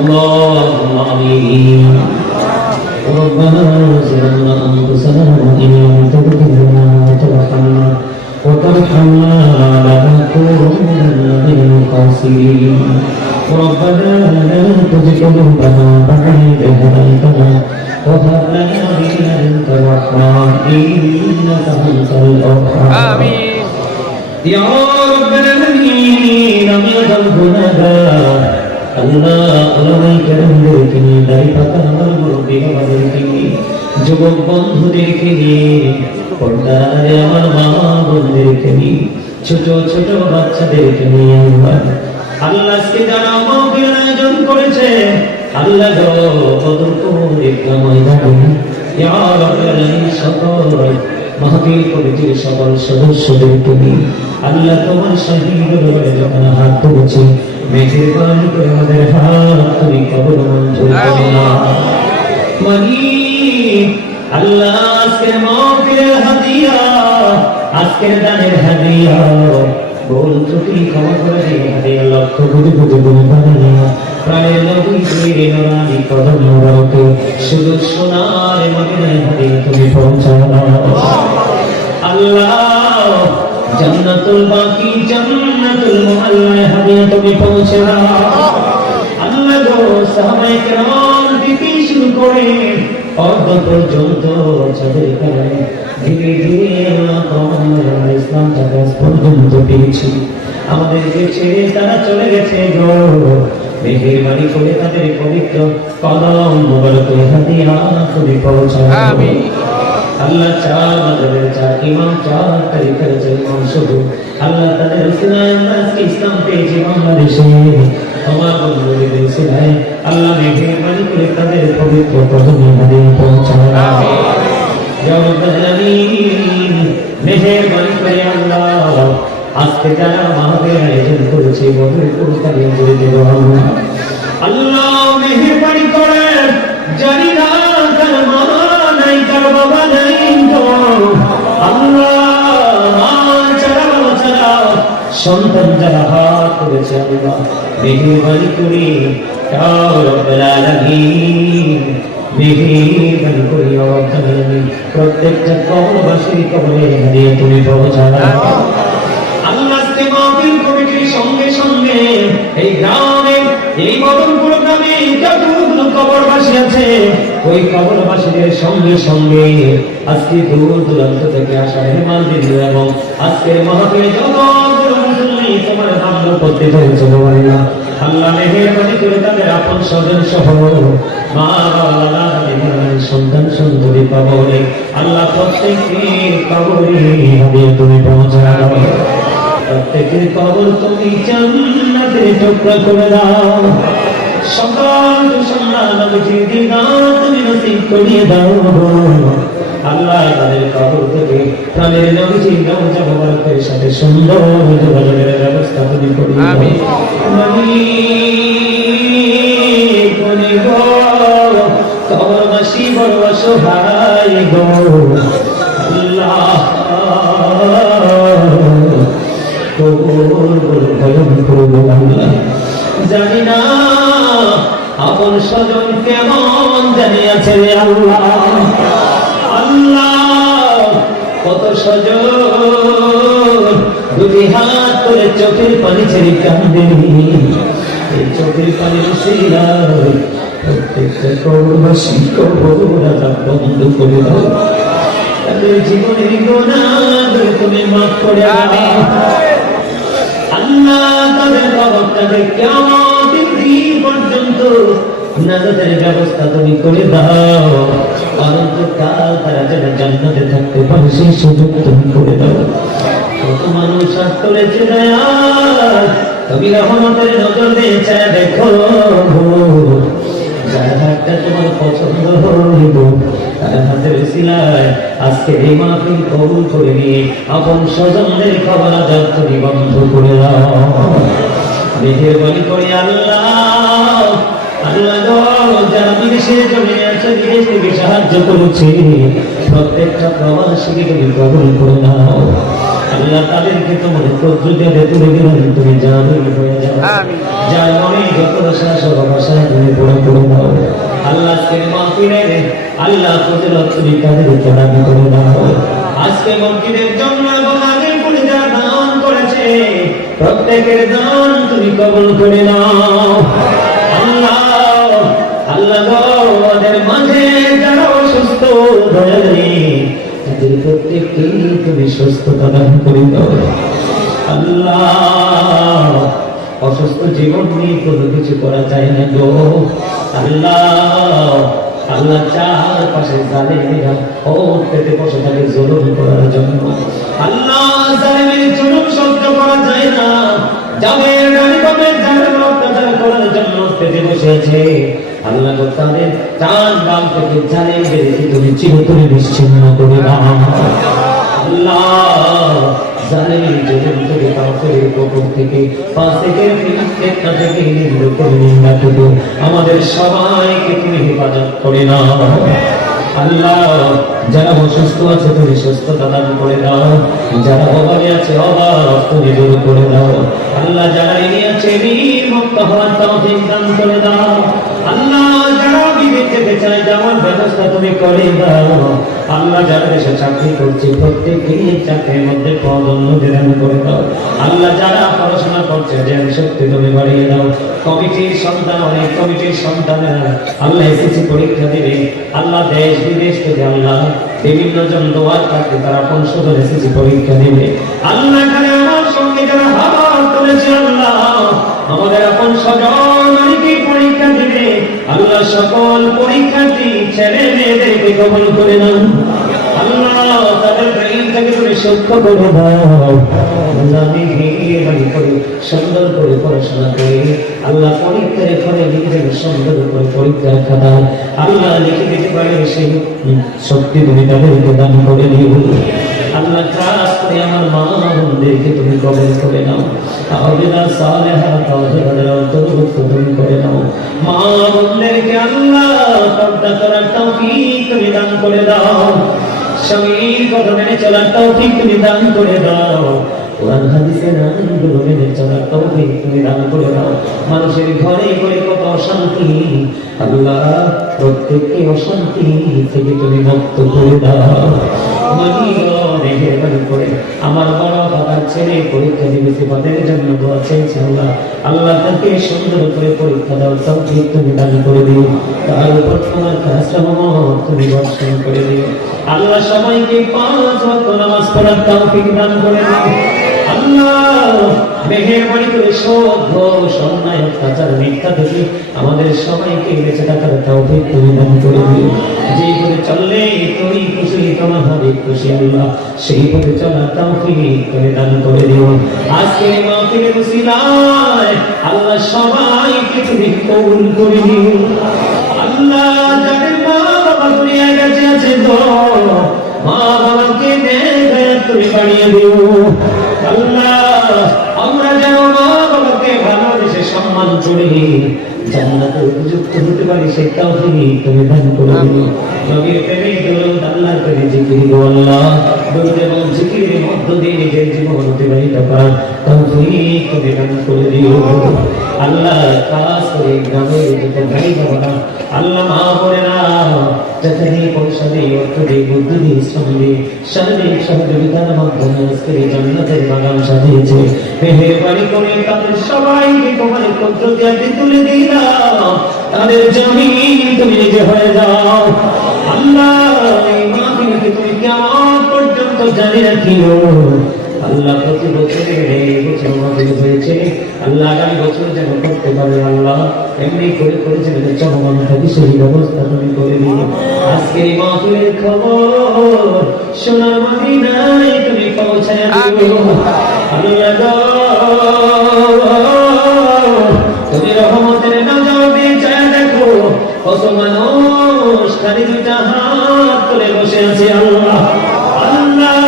اللهم آمين ربنا ظلمنا أنفسنا وإن لم تغفر لنا وترحمنا وترحمنا لنكونن من الخاسرين ربنا لا تزغ قلوبنا بعد إذ هديتنا وهب لنا من لدنك رحمة إنك أنت الأرحم آمين يا رب العالمين من ذنبنا আল্লাহ আল্লাহ কেরামদেরকে নিয়ে দাড়ি পাতা আমার মুরব্বী যুবক বন্ধুদেরকে নিয়ে পর্দারে আমার মা বোনদেরকে নিয়ে, ছোট ছোট বাচ্চাদেরকে নিয়ে আল্লাহ আল্লাহ আজকে যারা মাহফিল আয়োজন করেছে, আল্লাহ সকল মাহফিল কমিটির সকল সদস্যদের তুমি আল্লাহ তোমার শহীদদের যখন হাত তুলেছি মেঘের পানি করে আমাদের হাত তুমি কবর মঞ্জুর করো না। মালিক আল্লাহ আজকের হাদিয়া আজকের দানের হাদিয়া ভুল ত্রুটি ক্ষমা করে দিয়ে হাদিয়া লক্ষ কোটি কোটি গুণ বানিয়ে প্রাণের নবী তৈরি নরানি কদম মোবারকে, শুধু সোনার মদিনায় হাদিয়া তুমি পৌঁছাও আল্লাহ জান্নাতুল বাকি, জান্নাতুল মুআল্লায় হাদিয়া তুমি পৌঁছে দাও আল্লাহ গো সাহাবায়ে কেরাম থেকে শুরু করে অর্ধ পর্যন্ত যাদের কারণে ধীরে ধীরে তোমার ইসলাম আজ পর্যন্ত পেয়েছি। আমাদেরকে ছেড়ে তারা চলে গেছে গো। মেহেরবানি করে তাদের পবিত্র কদম মোবারক হাদিয়া তুমি পৌঁছাও আমিন। আল্লাহ চার মাযহাবের চার ইমাম চার তরিকার চার ইমাম শুধু। আল্লাহ তাদের উসিলায় আমরা আজকে ইসলাম পেয়েছি বাংলাদেশে? তোমার বন্ধুদের উসিলায় আল্লাহ মেহেরবানি করে তাদের পবিত্র কদমে হাদিয়া পৌঁছায়। আলামিন করে আল্লাহ। আজকে যারা মাহফিল আয়োজন করেছে পুরস্কার করে দেব আল্লাহ মেহেরবানি করে জানি না কার মা নাই কার বাবা নাই গো আল্লাহ মা ছাড়া বাবা ছাড়া সন্তান যারা হাত করেছে আল্লাহ মেহেরবানি করে ইয়া মেহেরবানি করে ইয়া প্রত্যেকটা কবরবাসীর কবরে হাদিয়া তুমি পৌঁছাও আল্লাহ মাহফিল কমিটির সঙ্গে সঙ্গে এই গ্রামে এই মদনপুর গ্রামে যতগুলো কবরবাসী আছে ওই কবরবাসীদের সঙ্গে সঙ্গে আজকে দূর দূরান্ত থেকে আসা হেমান্দির এবং আজকের মুসল্লি তোমার প্রত্যেকের কবরে তুমি জান্নাতের টুকরা করে দাও। সকাল সন্ধ্যা নবীজির দিদার তুমি নসিব করিয়ে দাও আল্লাহ তাদের কবর থেকে প্রাণের নবীজির রওজা মোবারকের সাথে সুন্দর যোগাযোগের ব্যবস্থা তুমি করিয়ে দাও। গো কবরবাসী বড় অসহায় গো। জানি না আপন স্বজন কেমন জানি আছে আল্লাহ? আল্লাহ কত স্বজন দুটি হাত করে চোখের পানি ছেড়ে কান্দে এই চোখের পানি প্রত্যেকটা কবরবাসী কবর বন্ধ করে দাও। তাদের জীবনের গোনাগুলো তুমি মাফ করে আল্লাহ তাদের কবরটাকে কেমন দিন পর্যন্ত নাজাতের ব্যবস্থা তুমি করে দাও। অনন্তকাল তারা যেন জান্নাতে থাকতে পারে, সেই সুযোগ তুমি করে দাও। কত মানুষ দয়াল, তুমি রহমতের নজর দিয়ে দেখো। আল্লাহ যারা বিদেশে জমি আছে বিদেশ থেকে সাহায্য করেছে প্রত্যেকটা প্রবাসীকে তুমি কবুল করে নাও। আল্লাহ তাদেরকে তোমার কদ্রুতে তুলে দিলেন তুমি জামিন হয়ে যাও। যার মনে যত ভালোবাসা সব ভাষায় তুমি পূরণ করে দাও আল্লাহ আজকে মাহফিলের আল্লাহ ফজলত তুমি তাদের উপর দাবি করে দাও আজকে মসজিদের জন্য এবং আগের করে যারা দান করেছে প্রত্যেকের দান তুমি কবল করে নাও। আল্লাহ, অসুস্থ জীবন নিয়ে কোনো কিছু করা যায় না গো। আল্লাহ আল্লাহ চার পাশে জালেমেরা ও পেতে বসে থাকে জুলুম করার জন্য। আল্লাহ, জালেমের জুলুম সহ্য করা যায় না। যাদের নারী আছে। আল্লাহ তাদের চার বাম থেকে জালেম বেরিয়ে তুমি চিরতরে বিচ্ছিন্ন করে আমাদের সবাইকে তুমি হেফাজত করে নাও। আল্লাহ, যারা অসুস্থ আছে তুমি সুস্থতা দান করে দাও যারা অভাবে আছে অভাব তুমি দূর করে দাও আল্লাহ যারা ঋণী আছে ঋণ মুক্ত হওয়ার তৌফিক দান করে দাও আল্লাহ যারা বিদেশ যেতে চায় যাওয়ার ব্যবস্থা তুমি করে আল্লাহ যারা দেশে চাকরি করছে প্রত্যেককে চাকরির মধ্যে পদ অন্যদের দান করে দাও। আল্লাহ যারা পড়াশোনা করছে যে শক্তি তুমি বাড়িয়ে দাও। কমিটির সন্তান অনেক, কমিটির সন্তানেরা আল্লাহ এসেছে পরীক্ষা দিবে। আল্লাহ দেশ, বিদেশ থেকে আল্লাহ বিভিন্ন জন দোয়ার থাকতে তারা সদর এসেছে পরীক্ষা দিবে। আল্লাহ আমার সঙ্গে যারা তুলেছে আল্লাহ আমাদের এখন স্বজন অনেকেই পরীক্ষা দিবে। আল্লাহ সকল পরীক্ষার্থী ছেলে মেয়েদেরকে কবল করে নাও। আল্লাহ তাদের ব্রেইনটাকে তুমি সূক্ষ্ম করে দাও। করে করে পড়াশোনা করে। আল্লাহ পরীক্ষার ফলে নিজেদের সুন্দর করে আল্লাহ লিখে দিতে শক্তি তুমি তাদেরকে দান করে দিও। আল্লাহ খাস করে আমার মা বোনদেরকে তুমি কবল করে নাও। তাহবিলা সালেহা তাহবিলাদের অন্তর্ভুক্ত তুমি করে নাও। মা বোনদেরকে আল্লাহ, পর্দা করার তৌফিক তুমি করে দাও। স্বামীর কথা মেনে চলার তৌফিক তুমি করে দাও। কোরআন, হাদিসের আইনগুলো মেনে চলার তৌফিক তুমি করে দাও। মানুষের ঘরে ঘরে কত অশান্তি, আল্লাহ প্রত্যেককে অশান্তি থেকে তুমি মুক্ত করে দাও। মেহেরবানি করে আমার বড় বাবার ছেলে পরীক্ষা দিবে সিফাতের জন্য দোয়া চাইছি আল্লাহ। আল্লাহ তাকে সুন্দর করে পরীক্ষা দাও, তৌফিক তুমি দান করে দিও। তার উপর তোমার কাজ তুমি বর্ষণ করে দিও। আল্লাহ সবাইকে পাঁচ নামাজ পড়ার তৌফিক দান করে দিও। আল্লাহ মেহেরবানি করে সব দোষ অন্যায় অত্যাচার মিথ্যা থেকে আমাদের সবাইকে বেঁচে থাকার তুমি করে চললে তুই খুশি, তোমার হবে খুশি আল্লাহ। সেই পথে চলার তৌফিক তুমি দান করে দিও। আজকে আল্লাহ সবাইকে তুমি কবুল করে দিও সেই তৌফিক তুমি দান করে দিও নবীর প্রেমে দৌলত আল্লাহর প্রেমে জিকির গো আল্লাহ দৌলত এবং জিকিরের মধ্য দিয়ে নিজের জীবন অতিবাহিত করার তৌফিক তুমি দান করে দিও আল্লাহ খাস করে গ্রামের যত ভাই বাবা আল্লাহ মা করে না যাতে দিয়ে পয়সা দিয়ে অর্থ দিয়ে বুদ্ধি দিয়ে শ্রম দিয়ে শারীরিক সহযোগিতার মাধ্যমে আজকে এই জান্নাতের বাগান সাজিয়েছে মেহেরবানি করে তাদের সবাইকে তোমার কুদরতে তুলে দিলাম তাদের জমিন তুমি নিজে হয়ে যাও। আল্লাহ তুমি কেমন পর্যন্ত রাখিও। আল্লাহ প্রতি বছরে এই বছর আমাদের হয়েছে। আল্লাহ আগামী বছর যেন করতে পারে আল্লাহ এমনি করে করে যেন চলমান থাকি সেই ব্যবস্থা তুমি করে দিও এই মাহফিলের খবর সোনার মদিনায় তুমি পৌঁছায় দিও। আল্লাহ তুমি রহমতের নজর খালি দুটা হাত করে বসে আছে আল্লাহ। আল্লাহ,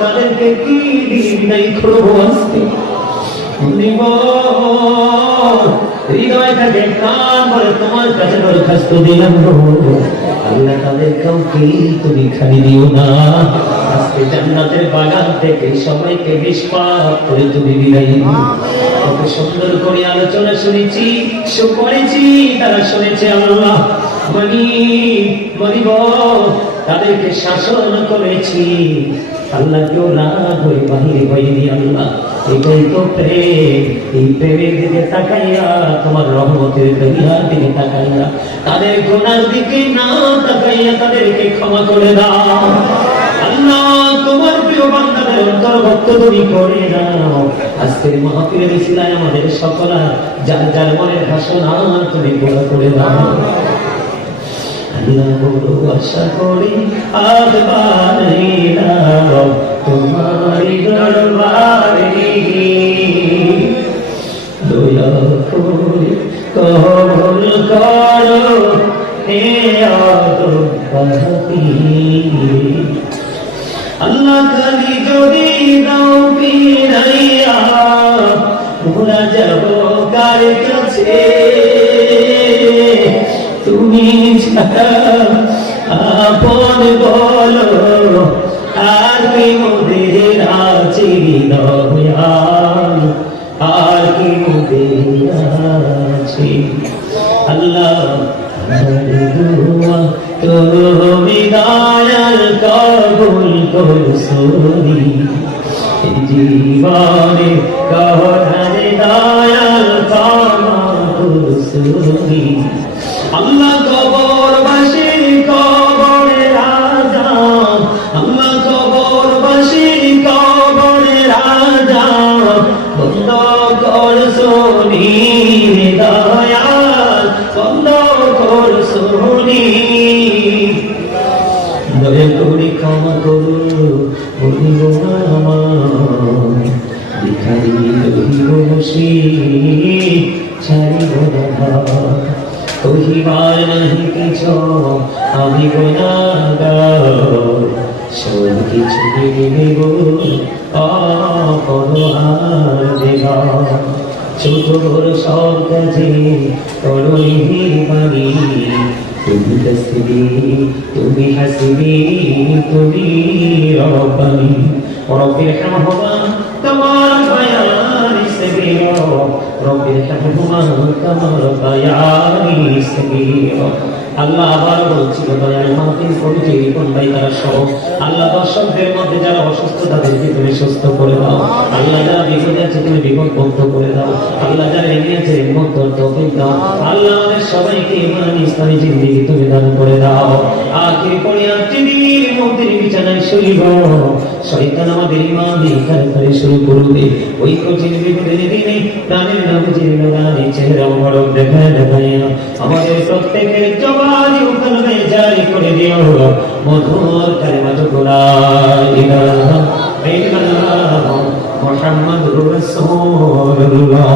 তাদেরকে কি নাই করব আজকে? বলে তোমার কাছে দরখাস্ত দিলাম আল্লাহ তাদের কাউকে তুমি খালি দিও না। আজকে জান্নাতের বাগান থেকে সবাইকে নিষ্পাপ করে তুমি বিদায় সুন্দর করে আলোচনা শুনেছি পড়েছি তারা শুনেছে আল্লাহ। তাদেরকে শাসন করেছি। আল্লাহ কেউ রাগ বাহিরে আল্লাহ তো প্রেম, এই প্রেমের দিকে তাকাইয়া, তোমার রহমতের দরিয়ার দিকে তাকাইয়া, তাদের গোনার দিকে না তাকাইয়া তাদেরকে ক্ষমা করে দাও। প্রিয় বান্দাদের অন্তর্ভুক্ত তুমি করে দাও আজকের মাহফিলের ইসলাম আমাদের সকলা যার যার মনের ভাষণা তুমি পুরো করে দাও। আল্লাহ বড় আশা করি আদবার এলাম তোমারি দরবারে। দয়া করে কবল করো, হে আদবাতি আল্লাহ খালি যদি দাও পিরাইয়া ভোলা যাব কার কাছে? তুমি আপন বলো, আর কি মোদের আছি। দয়াল করছনি জীবনে কহরে দয়াল কামা করছনি সহিবার নাহি কিছু, আমি গুণাগার সব কিছু নিব অপরহার দেব। ছোট বড় সব কাজে করোহি মানি তুমি হাসিবি তুমি হাসিবি, তুমি রবানি। রবের হওয়া তোমার رب ارحمهما كما ربياني صغيرا আল্লাহ আবার বলছিল দয়াল মাহফিল কমিটি রিপন ভাই তারা সহ আল্লাহ দর্শকদের মধ্যে যারা অসুস্থ তাদেরকে তুমি সুস্থ করে দাও আল্লাহ যারা বিপদে আছে তুমি বিপদ মুক্ত করে দাও আল্লাহ যারা এগিয়ে আছে মুক্ত তৌফিক দাও আল্লাহ আমাদের সবাইকে ইমান ইসলামী জিন্দিগি তুমি দান করে দাও আখির পরিয়ার চিনির মন্দির বিছানায় শুইব শয়তান আমাদের ইমান এখানে করে শুরু করবে ওই কঠিন বিপদের দিনে প্রাণের দেখায় আমাদের প্রত্যেকের জবানি উকালমে জারি করে দিও। মধুর কালেমা টুকুরা ইলাহা ইল্লাল্লাহ মুহাম্মাদুর রাসূলুল্লাহ।